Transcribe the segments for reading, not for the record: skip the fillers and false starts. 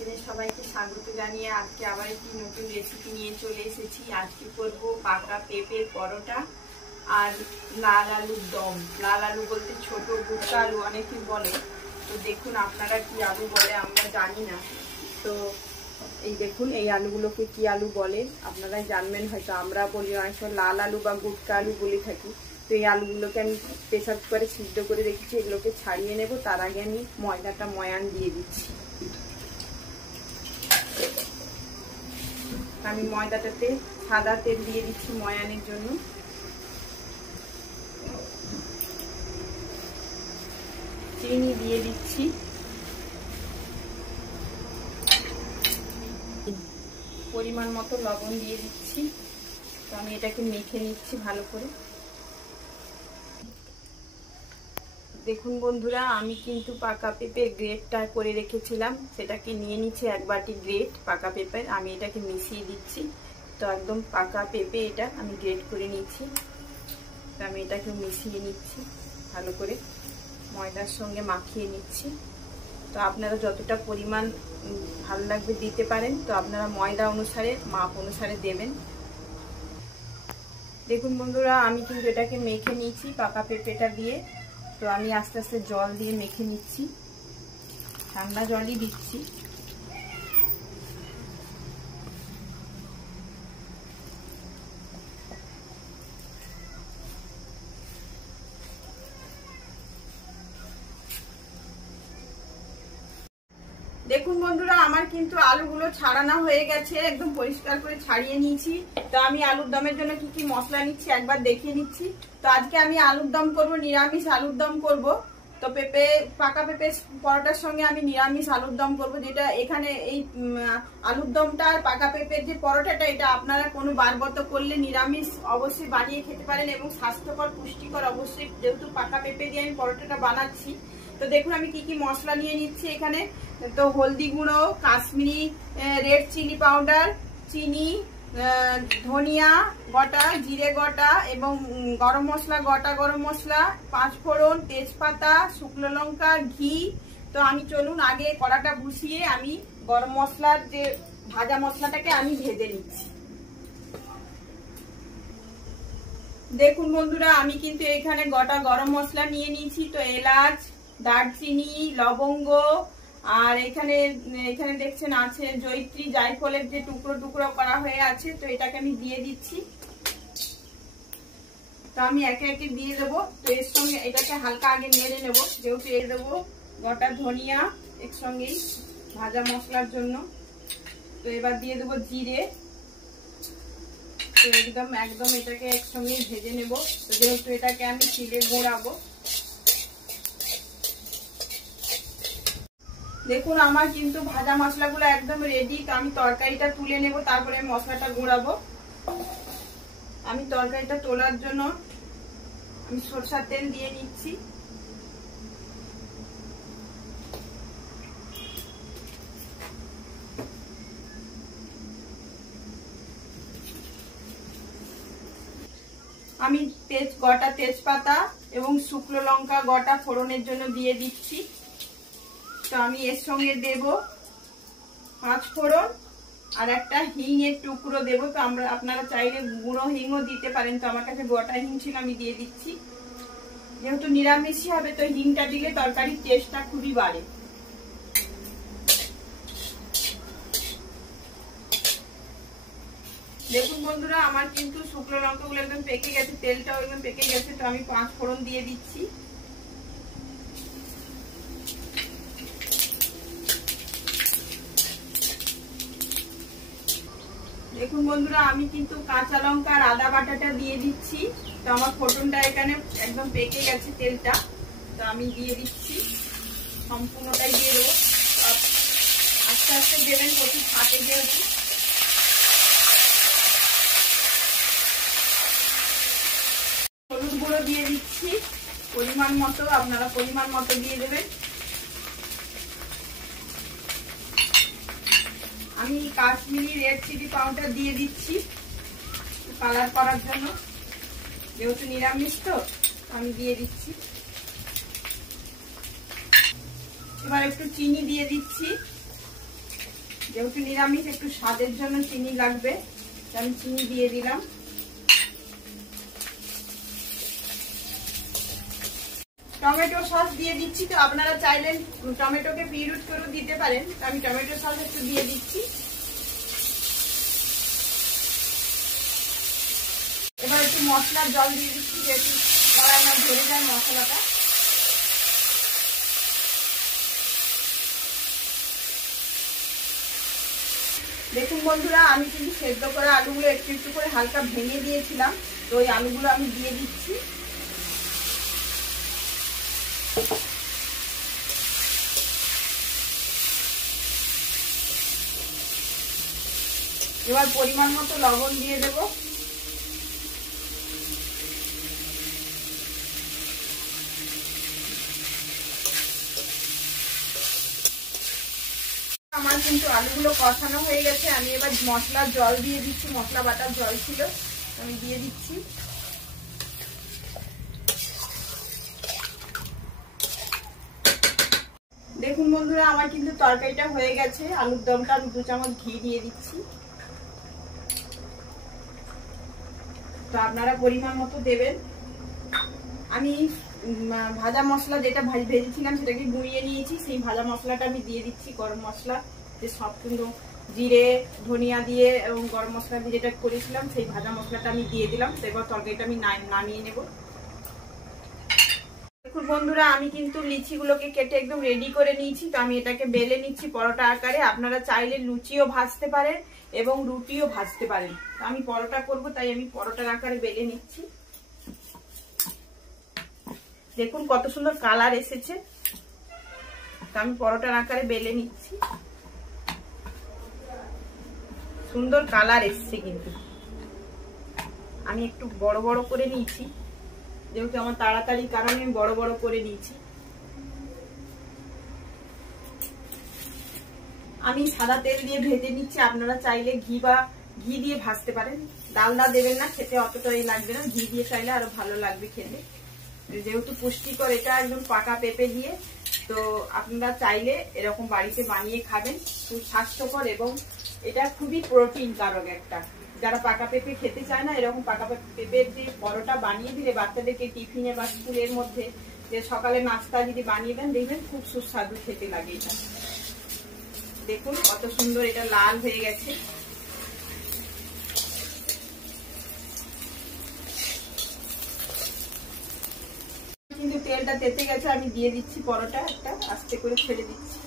কিচেনে সবাইকে স্বাগত জানিয়ে আজকে আবার একটি নতুন রেসিপি নিয়ে চলে এসেছি। আজকে করব পাকা পেঁপের পরোটা আর লাল আলুর দম। লাল আলু বলতে ছোট গুটকা আলু অনেকে বলে, তো দেখুন আপনারা কি আলু বলে আমরা জানি না। তো এই দেখুন এই আলুগুলোকে কি আলু বলে আপনারাই জানবেন, হয়তো আমরা বলি অনেক সময় লাল আলু বা গুটকা আলু বলে থাকি। তো এই আলুগুলোকে আমি প্রেসার কুকারে সিদ্ধ করে রেখেছি, এগুলোকে ছাড়িয়ে নেব। তার আগে আমি ময়দাটা ময়ান দিয়ে দিচ্ছি। আমি ময়দাটাতে সাদা তেল দিয়ে দিচ্ছি ময়ানের জন্য। চিনি দিয়ে দিচ্ছি, পরিমাণ মতো লবণ দিয়ে দিচ্ছি। তো আমি এটাকে মেখে নিচ্ছি ভালো করে। দেখুন বন্ধুরা, আমি কিন্তু পাকা পেঁপের গ্রেটটা করে রেখেছিলাম, সেটাকে নিয়ে নিচ্ছি এক বাটি গ্রেট পাকা পেঁপের। আমি এটাকে মিশিয়ে দিচ্ছি। তো একদম পাকা পেঁপে এটা আমি গ্রেট করে নিচ্ছি। তো আমি এটাকে মিশিয়ে নিচ্ছি ভালো করে, ময়দার সঙ্গে মাখিয়ে নিচ্ছি। তো আপনারা যতটা পরিমাণ ভালো লাগবে দিতে পারেন, তো আপনারা ময়দা অনুসারে মাপ অনুসারে দেবেন। দেখুন বন্ধুরা, আমি কিন্তু এটাকে মেখে নিয়েছি পাকা পেঁপেটা দিয়ে। তো আমি আস্তে আস্তে জল দিয়ে মেখে নিচ্ছি, ঠান্ডা জলই দিচ্ছি। দেখুন বন্ধুরা, আমার কিন্তু আলুগুলো ছাড়ানো হয়ে গেছে, একদম পরিষ্কার করে ছাড়িয়ে নিয়েছি। তো আমি আলুর দমের জন্য কি কি মশলা নিচ্ছি একবার দেখিয়ে নিচ্ছি। তো আজকে আমি আলুর দম করব, নিরামিষ আলুর দম করব। তো পাকা পেঁপে পরোটার সঙ্গে আমি নিরামিষ আলুর দম করব, যেটা এখানে এই আলুর দমটা আর পাকা পেঁপের যে পরোটাটা, এটা আপনারা কোনো বারবত করলে নিরামিষ অবশ্যই বানিয়ে খেতে পারেন এবং স্বাস্থ্যকর পুষ্টিকর অবশ্যই, যেহেতু পাকা পেঁপে দিয়ে আমি পরোটাটা বানাচ্ছি। তো দেখুন আমি কি কি মশলা নিয়ে নিচ্ছি এখানে। তো হলদি গুঁড়ো, কাশ্মীরি রেড চিলি পাউডার, চিনি, ধনিয়া গোটা, জিরে গোটা এবং গরম মশলা গোটা, গরম মশলা, পাঁচফোড়ন, তেজপাতা, শুকনো লঙ্কা, ঘি। তো আমি চলুন আগে কড়াটা বসিয়ে আমি গরম মশলার যে ভাজা মশলাটাকে আমি ভেজে নিচ্ছি। দেখুন বন্ধুরা, আমি কিন্তু এখানে গোটা গরম মশলা নিয়ে নিয়েছি। তো এলাচ, দারচিনি, লবঙ্গ, আর এখানে এখানে দেখছেন আছে জয়িত্রী, জায়ফলের যে টুকরো টুকরো করা হয়ে আছে। তো এটাকে আমি দিয়ে দিচ্ছি। তো আমি একে একে দিয়ে দেবো। তো এর সঙ্গে এটাকে হালকা আগে নেড়ে নেব, যেহেতু এর দেবো গোটা ধনিয়া একসঙ্গেই ভাজা মশলার জন্য। তো এবার দিয়ে দেবো জিরে। তো একদম এটাকে একসঙ্গে ভেজে নেব, যেহেতু এটাকে আমি চিড়ে গুঁড়াবো। দেখুন আমার কিন্তু ভাজা মশলাগুলো একদম রেডি। তো আমি তরকারিটা তুলে নেব, তারপরে মশলাটা গুঁড়াবো। আমি তরকারিটা তোলার জন্য আমি সরষের তেল দিয়ে নিচ্ছি। আমি গোটা তেজপাতা এবং শুকনো লঙ্কা গোটা ফোড়নের জন্য দিয়ে দিচ্ছি। তো আমি এর সঙ্গে দেব পাঁচফোড়ন আর একটা হিংয়ের টুকরো দেব। তো আপনারা চাইলে গুঁড়ো হিংও দিতে পারেন, তো আমার কাছে গোটা হিং ছিল, আমি দিয়ে দিচ্ছি। যেহেতু নিরামিষই হবে, তো হিংটা দিলে তরকারির টেস্টটা খুবই বাড়ে। দেখুন বন্ধুরা, আমার কিন্তু শুকনো লঙ্কাগুলো একদম পেকে গেছে, তেলটাও একদম পেকে গেছে। তো আমি পাঁচফোড়ন দিয়ে দিচ্ছি। দেখুন বন্ধুরা, আমি কিন্তু কাঁচা লঙ্কা আর আদা বাটাটা দিয়ে দিচ্ছি। তো আমার ফোড়নটা এখানে একদম পেকে গেছে তেলটা। তো আমি দিয়ে দিচ্ছি, সম্পূর্ণটাই দিয়ে দেবো। আস্তে আস্তে দেবেন, প্রচুর ফাটে যেহেতু। হলুদ গুঁড়ো দিয়ে দিচ্ছি পরিমাণ মতো, আপনারা পরিমাণ মতো দিয়ে দেবেন। আমি কাশ্মীরি রেড চিলি পাউডার দিয়ে দিচ্ছি কালার করার জন্য, যেহেতু নিরামিষ তো আমি দিয়ে দিচ্ছি। এবার একটু চিনি দিয়ে দিচ্ছি। যেহেতু নিরামিষ একটু স্বাদের জন্য চিনি লাগবে, আমি চিনি দিয়ে দিলাম। টমেটো সস দিয়ে দিচ্ছি, তো আপনারা চাইলেন টমেটোকে বিট করেও দিতে পারেন, আমি টমেটো সস একটু দিয়ে দিচ্ছি। এবার একটু মশলার জল দিয়ে দিচ্ছি, যেহেতু কড়াই না ধরে যায় মশলাটা। দেখুন বন্ধুরা, আমি কিন্তু সেদ্ধ করা আলুগুলো একটু একটু করে হালকা ভেঙে দিয়েছিলাম, তো ওই আলুগুলো আমি দিয়ে দিচ্ছি। এবার পরিমাণ মতো লবণ দিয়ে দেব। আমার কিন্তু আলুগুলো কষানো হয়ে গেছে, আমি এবার মশলার জল দিয়ে দিচ্ছি, মশলা বাটার জল ছিল আমি দিয়ে দিচ্ছি। দেখুন বন্ধুরা, আমার কিন্তু তরকারিটা হয়ে গেছে। আলুর দমটা আমি 2 চামচ ঘি দিয়ে দিচ্ছি, তো আপনারা পরিমাণ মতো দেবেন। আমি ভাজা মশলা যেটা ভেজেছিলাম সেটাকে গুঁড়িয়ে নিয়েছি, সেই ভাজা মশলাটা আমি দিয়ে দিচ্ছি। গরম মশলা যে সব কিন্তু জিরে ধনিয়া দিয়ে এবং গরম মশলা দিয়ে যেটা করেছিলাম সেই ভাজা মশলাটা আমি দিয়ে দিলাম। তো এবার তরকারিটা আমি নামিয়ে নেব। দেখুন বন্ধুরা, আমি কিন্তু লিচিগুলোকে কেটে একদম রেডি করে নিয়েছি, তো আমি এটাকে বেলে নিচ্ছি পরোটা আকারে। আপনারা চাইলে লুচিও ভাজতে পারেন এবং রুটিও ভাজতে পারেন, তো আমি পরোটা করব তাই আমি পরোটার আকারে বেলে নিচ্ছি। দেখুন কত সুন্দর কালার এসেছে, তো আমি পরোটার আকারে বেলে নিচ্ছি। সুন্দর কালার এসছে, কিন্তু আমি একটু বড় বড় করে নিয়েছি, যেহেতু আমার তাড়াতাড়ি কারণে আমি বড় বড় করে নিয়েছি। আমি সাদা তেল দিয়ে ভেজে নিচ্ছি, আপনারা চাইলে ঘি দিয়ে ভাজতে পারেন। ডালডা দেবেন না, খেতে অতটাই লাগবে না, ঘি দিয়ে চাইলে আরো ভালো লাগবে খেতে। যেহেতু পুষ্টিকর, এটা একদম পাকা পেঁপে দিয়ে, তো আপনারা চাইলে এরকম বাড়িতে বানিয়ে খাবেন, খুব স্বাস্থ্যকর এবং এটা খুবই প্রোটিন কারক একটা। যারা পাকা পেঁপে খেতে চায় না, এরকম পাকা পেঁপের যে পরোটা বানিয়ে দিলে বাচ্চাদেরকে টিফিনে বা স্কুলের মধ্যে যে সকালে নাস্তা যদি বানিয়ে দেন, দেখবেন খুব সুস্বাদু খেতে লাগে এটা। দেখুন কত সুন্দর এটা লাল হয়ে গেছে। কিন্তু তেলটা তেতে গেছে, আমি দিয়ে দিচ্ছি পরোটা একটা, আস্তে করে ছেড়ে দিচ্ছি।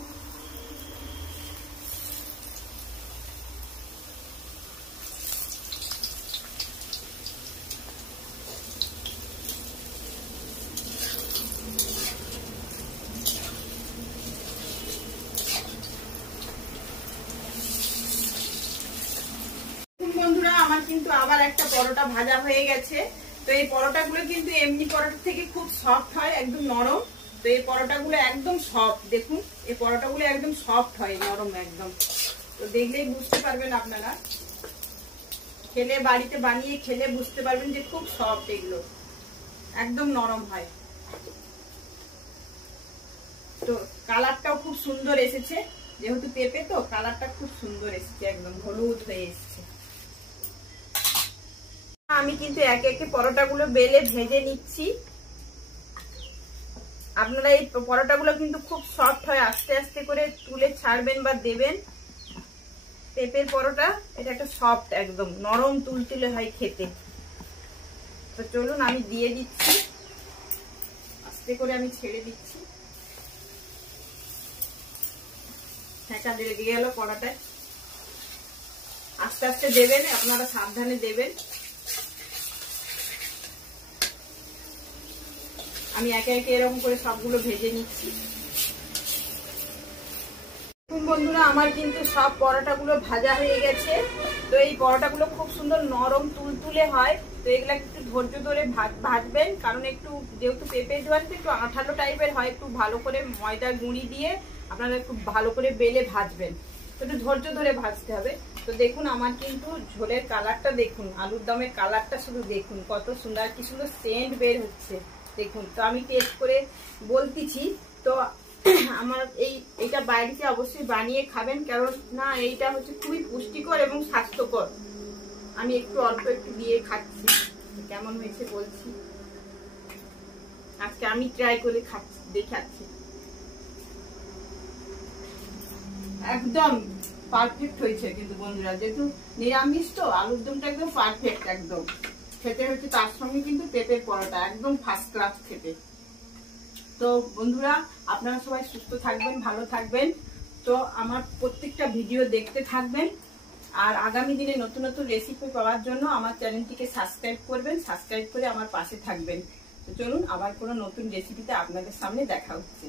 বন্ধুরা, আমার কিন্তু আবার একটা পরোটা ভাজা হয়ে গেছে। তো এই পরোটাগুলো কিন্তু এমনি পরোটা থেকে খুব সফট হয়, একদম নরম। তো এই পরোটাগুলো একদম সফট, দেখুন এই পরোটাগুলো একদম সফট হয়, নরম একদম। তো দেখলেই বুঝতে পারবেন, আপনারা খেলে বাড়িতে বানিয়ে খেলে বুঝতে পারবেন যে খুব সফট, এগুলো একদম নরম হয়। তো কালারটাও খুব সুন্দর এসেছে, যেহেতু পেঁপে তো কালারটা খুব সুন্দর এসেছে, একদম হলুদ হয়ে এসেছে। আমি কিন্তু একে একে পরোটাগুলো বেলে ভেজে নিচ্ছি। আপনারা এই পরোটাগুলো কিন্তু খুব সফট হয়, আস্তে আস্তে করে তুলে ছাড়বেন বা দেবেন। পেঁপের পরোটা এটা একটা সফট, একদম নরম তুলতুলে হয় খেতে। তো চলুন আমি দিয়ে দিচ্ছি, আস্তে করে আমি ছেড়ে দিচ্ছি। ঠেকা লেগে গেল পরোটায়, আস্তে আস্তে দেবেন, আপনারা সাবধানে দেবেন। আমি একে একে এরকম করে সবগুলো ভেজে নিচ্ছি। বন্ধুরা, আমার কিন্তু সব পরোটাগুলো ভাজা হয়ে গেছে। তো এই পরোটাগুলো খুব সুন্দর নরম তুলতুলে হয়, তো এগুলা একটু ধৈর্য ধরে ভাজবেন, কারণ একটু যেহেতু পেঁপে দেওয়া একটু আঠালো টাইপের হয়, একটু ভালো করে ময়দা গুঁড়ি দিয়ে আপনারা একটু ভালো করে বেলে ভাজবেন, তো একটু ধৈর্য ধরে ভাজতে হবে। তো দেখুন আমার কিন্তু ঝোলের কালারটা দেখুন, আলুর দমের কালারটা শুধু দেখুন কত সুন্দর, কি সুন্দর সেন্ট বের হচ্ছে দেখুন। তো আমি টেস্ট করে বলতেছি, তো আমার এইটা বাড়িতে অবশ্যই বানিয়ে খাবেন, কারণ না এইটা হচ্ছে খুবই পুষ্টিকর এবং স্বাস্থ্যকর। আমি একটু অল্প একটু দিয়ে খাচ্ছি, কেমন হয়েছে বলছি। আজকে আমি ট্রাই করে খাচ্ছি, দেখাচ্ছি। একদম পারফেক্ট হয়েছে কিন্তু বন্ধুরা, যেহেতু নিরামিষ তো আলুর দমটা একদম পারফেক্ট। একদম খেতে হচ্ছে, তার সঙ্গে কিন্তু পেঁপের পরোটা একদম ফার্স্ট ক্লাস খেতে। তো বন্ধুরা, আপনারা সবাই সুস্থ থাকবেন, ভালো থাকবেন। তো আমার প্রত্যেকটা ভিডিও দেখতে থাকবেন, আর আগামী দিনে নতুন নতুন রেসিপি পাওয়ার জন্য আমার চ্যানেলটিকে সাবস্ক্রাইব করবেন, সাবস্ক্রাইব করে আমার পাশে থাকবেন। তো চলুন, আবার কোনো নতুন রেসিপিতে আপনাদের সামনে দেখা হচ্ছে।